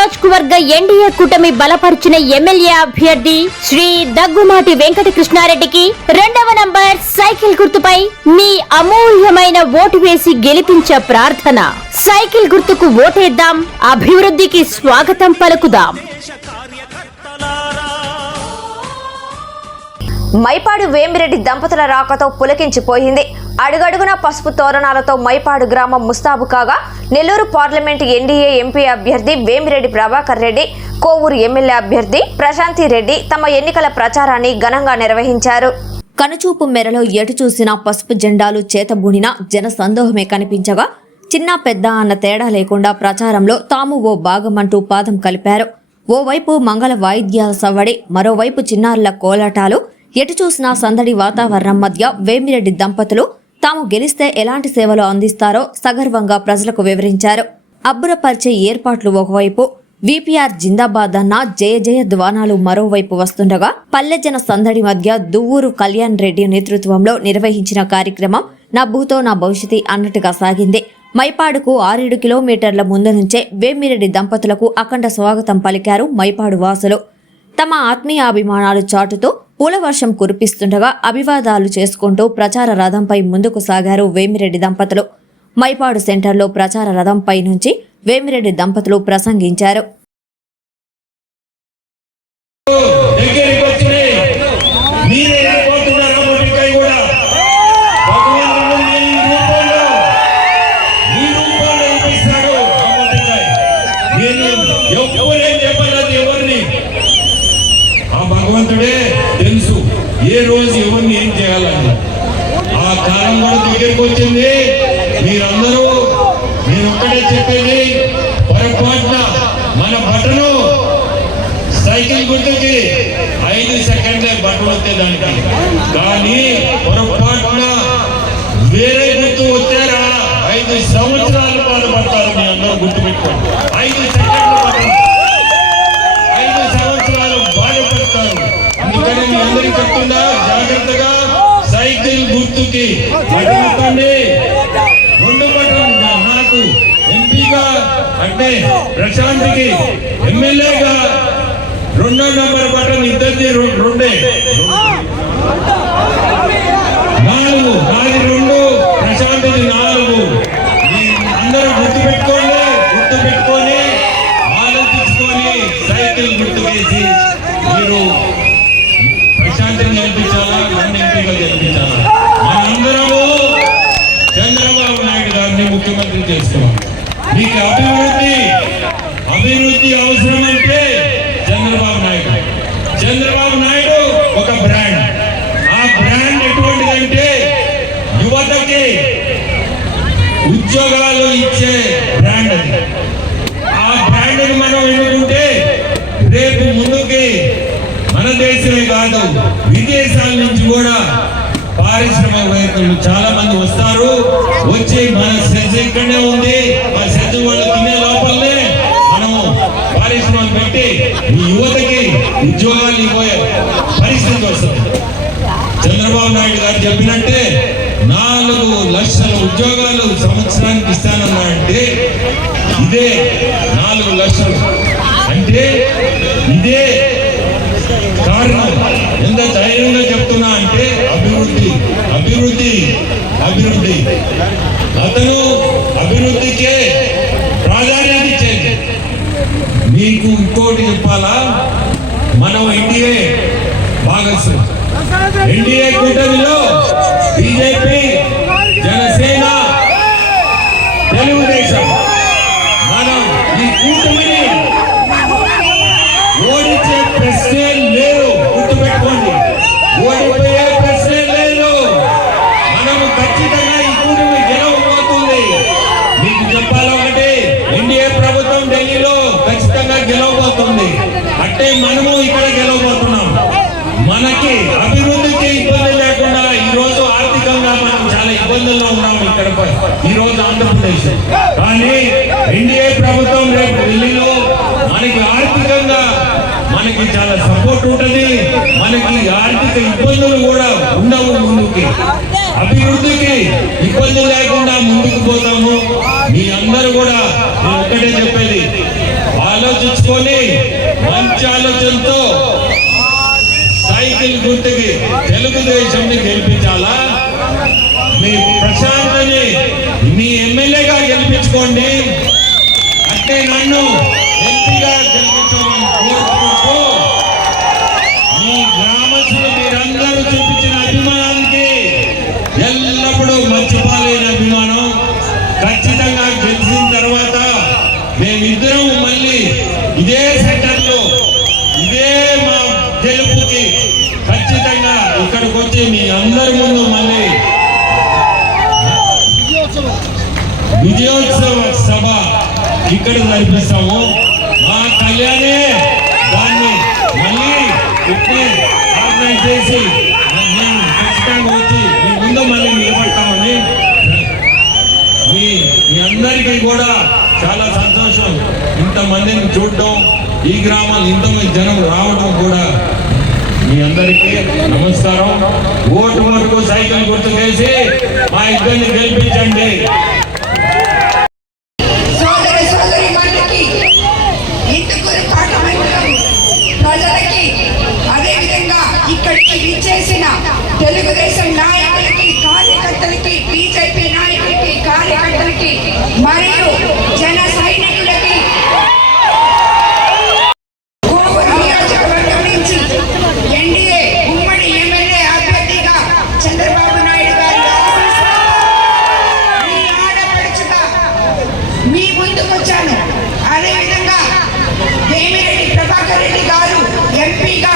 నియోజకవర్గ ఎన్డీఏ కూటమి బలపరిచిన ఎమ్మెల్యే అభ్యర్థి శ్రీ దగ్గుమాటి వెంకట కృష్ణారెడ్డికి రెండవ నంబర్ సైకిల్ గుర్తుపై మీ అమూల్యమైన ఓటు వేసి గెలిపించే ప్రార్థన. సైకిల్ గుర్తుకు ఓటేద్దాం అభివృద్ధికి స్వాగతం పలుకుదాం. మైపాడు వేమిరెడ్డి దంపతుల రాకతో పులకించిపోయింది. అడుగడుగున పసుపు తోరణాలతో మైపాడు గ్రామం ముస్తాబు కాగా నెల్లూరు పార్లమెంటు ఎన్డీఏ ఎంపీ అభ్యర్థి వేమిరెడ్డి ప్రభాకర్ రెడ్డి కోవూరు ఎమ్మెల్యే అభ్యర్థి ప్రశాంతి రెడ్డి తమ ఎన్నికల ప్రచారాన్ని ఘనంగా నిర్వహించారు. కనుచూపు మేరలో ఎటు చూసినా పసుపు జెండాలు చేతబూనిన జన సందోహమే కనిపించగా చిన్న పెద్ద అన్న తేడా లేకుండా ప్రచారంలో తాము ఓ భాగమంటూ పాదం కలిపారు. ఓవైపు మంగళ వాయిద్యాల సవ్వడి మరోవైపు చిన్నారుల కోలాటాలు ఎటు చూసినా సందడి వాతావరణం మధ్య వేమిరెడ్డి దంపతులు తాము గెలిస్తే ఎలాంటి సేవలు అందిస్తారో సగర్వంగా ప్రజలకు వివరించారు. అబ్బురపరిచే ఏర్పాట్లు ఒకవైపు విపిఆర్ జిందాబాద్ అన్న జయ జయ ధ్వానాలు మరోవైపు వస్తుండగా పల్లెజన సందడి మధ్య దువ్వూరు కళ్యాణ్ రెడ్డి నేతృత్వంలో నిర్వహించిన కార్యక్రమం నా భూతో నా భవిష్యత్ అన్నట్టుగా సాగింది. మైపాడుకు ఆరేడు కిలోమీటర్ల ముందు నుంచే వేమిరెడ్డి దంపతులకు అఖండ స్వాగతం పలికారు మైపాడు వాసులు. తమ ఆత్మీయాభిమానాలు చాటుతూ పూల వర్షం కురిపిస్తుండగా అభివాదాలు చేసుకుంటూ ప్రచార రథంపై ముందుకు సాగారు వేమిరెడ్డి దంపతులు. మైపాడు సెంటర్లో ప్రచార రథంపై నుంచి వేమిరెడ్డి దంపతులు ప్రసంగించారు. సైకిల్ ఐదు సెకండ్లే బట్టలు వస్తే దానికి కానీ పొరపాటున వేరే గుర్తు వచ్చారా ఐదు సంవత్సరాల పాటు పడతారు మీ అందరూ గుర్తుపెట్టుకోండి. ఐదు సెకండ్లు ఐదు సంవత్సరాలు బాధపడతారు అందుకని మీ అందరికి చెప్తున్నా జాగ్రత్తగా సైకిల్ గుర్తుకి పట్టుకోండి రెండు బటన్ నాకు ఎంపీగా అంటే ప్రశాంత్కి ఎమ్మెల్యేగా రెండో నంబర్ బటన్ ఇద్దరిది రెండే. నాలుగు నాది రెండు ప్రశాంత్ది నాలుగు. అందరూ గుర్తు పెట్టుకోండి గుర్తు పెట్టుకొని ఆలోచించుకొని సైకిల్ గుర్తు వేసి మీరు ప్రశాంతిని గెలిపించాలా నన్ను ఎంపీగా గెలిపించాలా? మనందరము చంద్రబాబు నాయుడు గారిని ముఖ్యమంత్రి చేసుకోవాలి. మీకు అభివృద్ధి ఉద్యోగాలు ఇచ్చే బ్రాండ్ అది. ఆ బ్రాండ్ మనం ఎన్నుకుంటే రేపు ముందుకి మన దేశమే కాదు విదేశాల నుంచి కూడా పారిశ్రామికవేత్తలు చాలా మంది వస్తారు. వచ్చి మన సెజ్ ఇక్కడనే ఉంది. ఆ సెజ్ వాళ్ళు తినే లోపలనే మనము పారిశ్రామిక పెట్టి ఈ యువతకి ఉద్యోగాలు ఇవ్వే పరిస్థితి వస్తుంది. చంద్రబాబు నాయుడు గారు చెప్పినట్టే నాలుగు లక్షల ఉద్యోగాలు సంవత్సరానికి ఇస్తానన్నాడంటే ఇదే నాలుగు లక్షలు. అంటే ఇదే కారణం. ఎంత ధైర్యంగా చెప్తున్నా అంటే అభివృద్ధి అభివృద్ధి అభివృద్ధి. అతను అభివృద్ధికే ప్రాధాన్యత ఇచ్చేది. మీకు ఇంకోటి చెప్పాలా? మనం ఎన్డీఏ భాగస్వామి ఎన్డీఏ కూటమిలో బీజేపీ కడప ఈ రోజు ఆంధ్రప్రదేశ్. కానీ ఎన్డీఏ ప్రభుత్వం రేపు ఢిల్లీలో మనకి ఆర్థికంగా మనకి చాలా సపోర్ట్ ఉంటుంది. మనకి ఆర్థిక ఇబ్బందులు కూడా ఉండవు ముందుకి. అభివృద్ధికి ఇబ్బంది లేకుండా ముందుకు పోతాము. మీ అందరూ కూడా నేను ఒక్కటే చెప్పేది. ఆలోచించుకొని మంచి ఆలోచనతో సైకిల్ గుర్తుకి తెలుగుదేశంని గెలిపించాలా? మీ ప్రశాంతని మీ ఎమ్మెల్యేగా గెలిపించుకోండి. అంటే నన్ను ఇక్కడ జరిపిస్తాము మా కళ్యాణే దాన్ని మళ్ళీ ఆర్గనైజ్ చేసి మేము ఖచ్చితంగా వచ్చి మీ ముందు మళ్ళీ నిలబడతామని మీ మీ అందరికీ కూడా చాలా సంతోషం. ఇంతమందిని చూడడం ఈ గ్రామాలు ఇంతమంది జనం రావడం కూడా మీ అందరికీ నమస్కారం. ఓటు వరకు సైకిల్ గుర్తు చేసి మా ఇద్దరిని గెలిపించండి. మీ ముందుకు వచ్చాను అదేవిధంగా వేమిరెడ్డి ప్రభాకర్ రెడ్డి గారు ఎంపీగా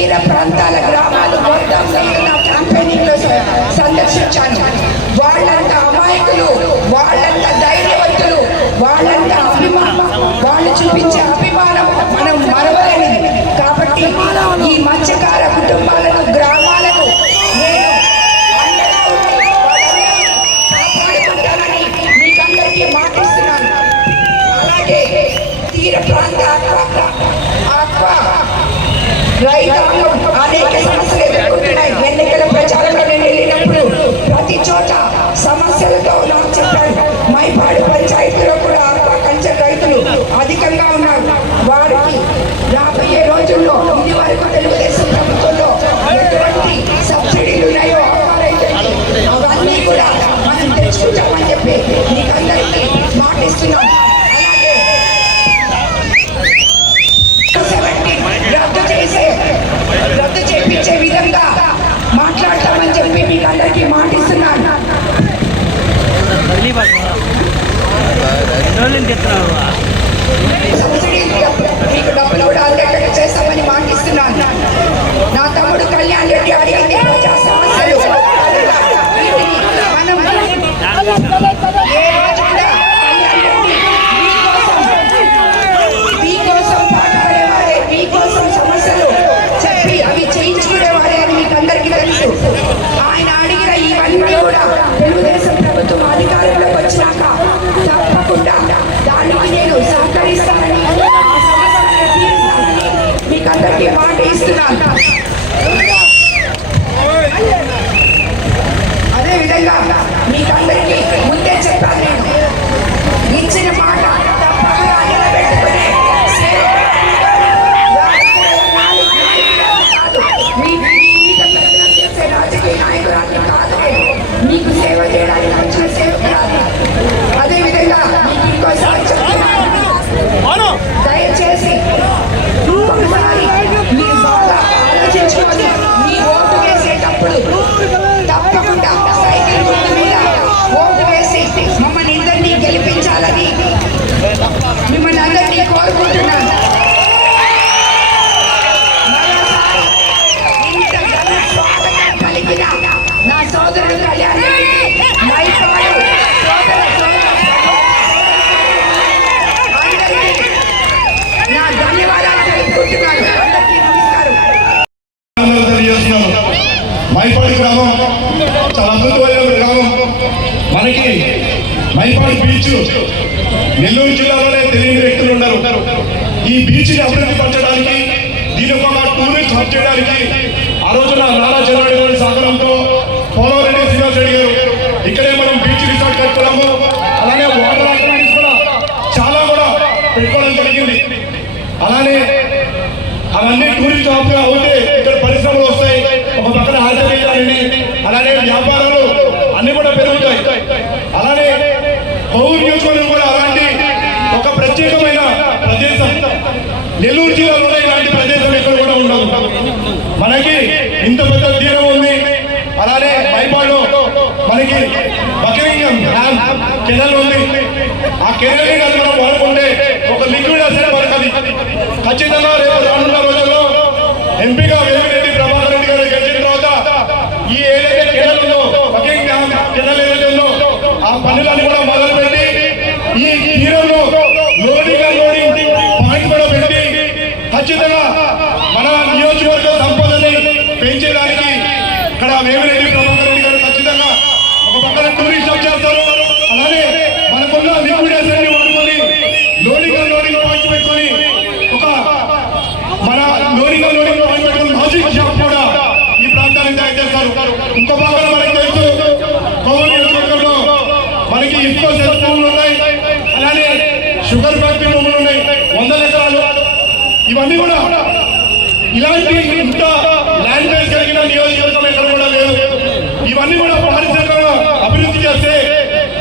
తీర ప్రాంతాల గ్రామాలు మొత్తం నేను నా క్యాంపెయినింగ్లో సందర్శించాను. వాళ్ళంత అమాయకులు వాళ్ళంత ధైర్యవంతులు వాళ్ళంత అభిమానం వాళ్ళు చూపించే అభిమానం మనం మరవలేనిది కాబట్టి ఈ మత్స్యకార కుటుంబాలను గ్రామాలను నేను కాపాడుకుంటానని మీకందరికీ మాటిస్తున్నాను. అలాగే తీర ప్రాంత ఆక్వా ఆక్వా రైతాంగం అనేక సమస్యలు ఎదుర్కొంటున్నాయి ఎన్నికల ప్రచారంలో నేను వెళ్ళినప్పుడు ప్రతి చోట సమస్యలతో నాకు మైపాడు పంచాయతీలో కూడా కంచె రైతులు అధికంగా ఉన్నారు వారికి రాబోయే రోజుల్లో ఇది వరకు తెలుగుదేశం ప్రభుత్వంలో ఎటువంటి సబ్సిడీలు ఉన్నాయో అవన్నీ కూడా మనం తెచ్చుకుంటామని చెప్పి మీకు అందరికీ మాటిస్తున్నాం అలాగే సెవెంటీ రద్దు చేసే రద్దు చేపించే విధంగా మాట్లాడతామని చెప్పి మీకు అందరికీ మాటిస్తున్నాను సబ్సిడీ మీకు డబ్బులు కూడా అందేటట్టు చేస్తామని మాటిస్తున్నాను. Yeah, yeah, yeah. చాలా అద్భుతమైన గ్రామం మనకి మైపాడు బీచ్ నెల్లూరు జిల్లాలోనే తెలియని వ్యక్తులు ఉన్నారు ఈ బీచ్ని అభివృద్ధి పరచడానికి దీని ఒక టూరిస్ట్ హబ్ చేయడానికి ఆ రోజున నారా చంద్రబాబు గారి సహకారంతో పోలవరెడ్డి శ్రీనివాస్ రెడ్డి గారు ఇక్కడే మనం బీచ్ రిసార్ట్ కట్టుకున్నాము అలానే వాటర్ యాక్టివిటీస్ కూడా చాలా కూడా పెట్టుకోవడం జరిగింది అలానే అవన్నీ టూరిస్ట్ హబ్గా అవుతే ఇక్కడ పరిశ్రమలు వస్తాయి ఒక పక్కన ఆర్థికండి అలానే వ్యాపారాలు అన్ని కూడా పెరుగుతాయి అలానే పౌరు నియోజకవర్గం కూడా అలాంటి ఒక ప్రత్యేకమైన ప్రదేశం. నెల్లూరు జిల్లాలో ఇలాంటి ప్రదేశం ఎక్కడ కూడా ఉండదు. మనకి ఇంత పెద్ద తీరం ఉంది. అలానే మైపాడులో మనకి బకింగం డ్యామ్ కెనల్ ఉంది. ఆ కెనల్ కనుక మనం వాడుకుంటే ఒక లిక్విడ్ అసలు మనకు అది ఖచ్చితంగా రేపు రానున్న రోజుల్లో ఎంపీగా వేమిరెడ్డి ప్రభాకర్ రెడ్డి గారు గెలిచిన తర్వాత ఈ ఏదైతే కెనల్ ఉందో బకింగ్ డ్యామ్ కెనల్ ఏదైతే ఉందో ఆ పనులన్నీ ఇఫ్కో సెల్ భూములు ఉన్నాయి. అలానే షుగర్ ఫ్యాక్టరీ భూములు ఉన్నాయి. వందల ఎకరాలు. ఇవన్నీ కూడా ఇలాంటి ఇంత ల్యాండ్ బేస్ కలిగిన నియోజకవర్గం ఎక్కడ కూడా లేదు. ఇవన్నీ కూడా పారిశ్రామికంగా అభివృద్ధి చేస్తే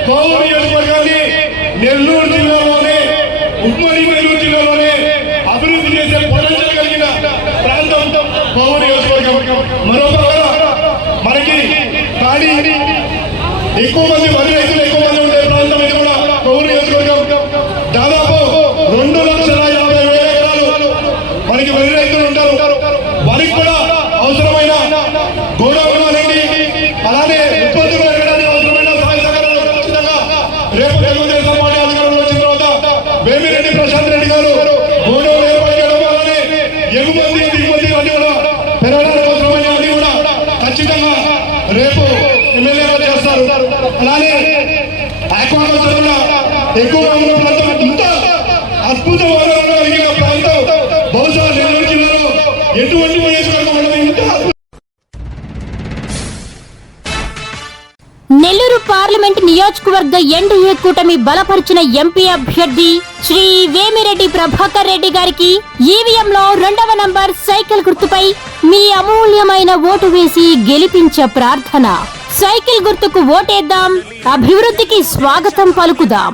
కోవూరు నియోజకవర్గాన్ని నెల్లూరు జిల్లాలోనే ఉమ్మడి నెల్లూరు జిల్లాలోనే అభివృద్ధి చేసే పొటెన్షియల్ కలిగిన ప్రాంతం కోవూరు నియోజకవర్గం. మరొక మనకి ఖాళీ ఎక్కువ మంది వరి రైతులు ఎక్కువ మంది ఉండే ప్రాంతం ఇది కూడా కోవూరు నియోజకవర్గం దాదాపు రెండు లక్షల యాభై వేల ఎకరాలు మనకి వరి రైతులు ఉంటారు వారికి కూడా అవసరమైన గోడౌన్లు అనేది అలానే ఉత్పత్తులు పెరగడానికి అవసరమైన సహాయ సహకారాలు ఖచ్చితంగా రేపు తెలుగుదేశం పార్టీ అధికారంలో వచ్చిన తర్వాత వేమిరెడ్డి ప్రశాంత్ రెడ్డి గారు గోడౌన్ ఏర్పాటు చేయడం వల్లనే ఎగుమతి దిగుమతి అన్ని కూడా పెరగడానికి అవసరమైన అన్ని కూడా ఖచ్చితంగా రేపు ఎమ్మెల్యేగా చేస్తారు అలానే ఆక్వాకల్చర్ కూడా ఎక్కువగా ఉన్న ప్రాంతం ఇంత అద్భుతమైన కలిగిన ప్రాంతం బహుశా నెల్లూరు జిల్లాలో ఎటువంటి నెల్లూరు పార్లమెంట్ నియోజకవర్గ ఎన్డీఏ కూటమి బలపరిచిన ఎంపీ అభ్యర్థి శ్రీ వేమిరెడ్డి ప్రభాకర్ రెడ్డి గారికి ఈవీఎంలో రెండవ నంబర్ సైకిల్ గుర్తుపై మీ అమూల్యమైన ఓటు వేసి గెలిపించే ప్రార్థన. సైకిల్ గుర్తుకు ఓటేద్దాం అభివృద్ధికి స్వాగతం పలుకుదాం.